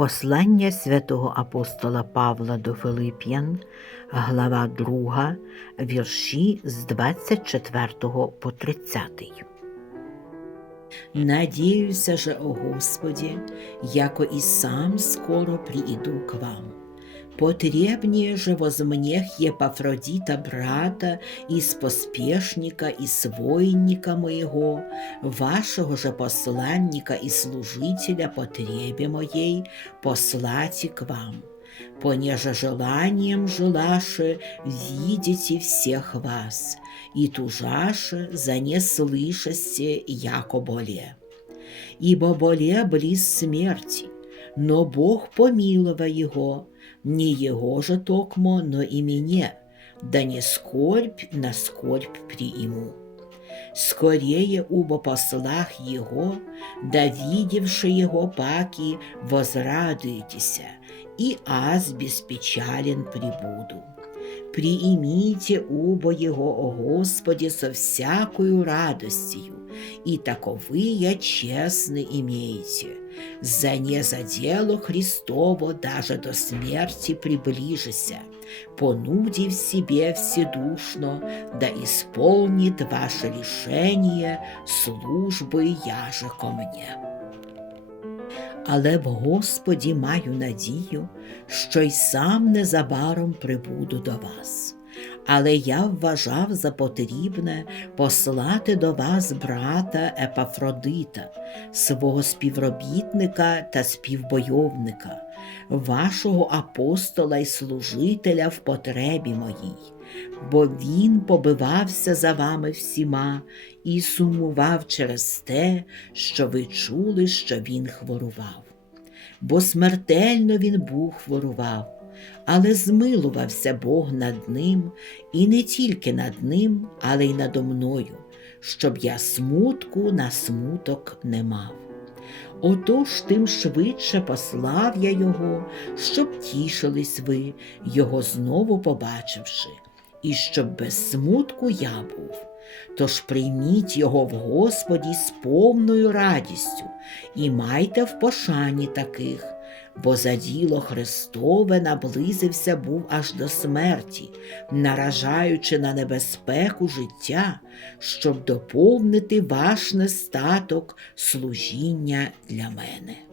Послання святого апостола Павла до Филип'ян, глава 2, вірші з 24 по 30. Надіюся же о Господі, яко і сам скоро прийду к вам. Потребнее же возмнех Епафродита брата, из поспешника и свойника моего, вашего же посланника и служителя потребе моей, послати к вам. Понеже желанием желаше видите всех вас, и тужаше за неслышасте яко боле. Ибо боле близ смерти, но Бог помилова его, не его же токмо, но и мене, да не скорбь на скорбь прииму. Скорее убо послах Его, да видевши Его паки, возрадуйтеся, и аз без печален прибуду Приимите убо Его, о Господе, со всякою радостью, и таковые честны имеете. За не за дело Христово даже до смерти приближися, понудив себе вседушно, да исполнит ваше решение службы яже ко мне. Але в Господі маю надію, що й сам незабаром прибуду до вас. Але я вважав за потрібне послати до вас брата Епафродита, свого співробітника та співбойовника, вашого апостола й служителя в потребі моїй, бо він побивався за вами всіма і сумував через те, що ви чули, що він хворував. Бо смертельно він був хворував але змилувався Бог над ним, і не тільки над ним, але й надо мною, щоб я смутку на смуток не мав. Отож тим швидше послав я його, щоб тішились ви, його знову побачивши, і щоб без смутку я був. Тож прийміть його в Господі з повною радістю і майте в пошані таких, бо за діло Христове наблизився був аж до смерті, наражаючи на небезпеку життя, щоб доповнити ваш нестаток служіння для мене.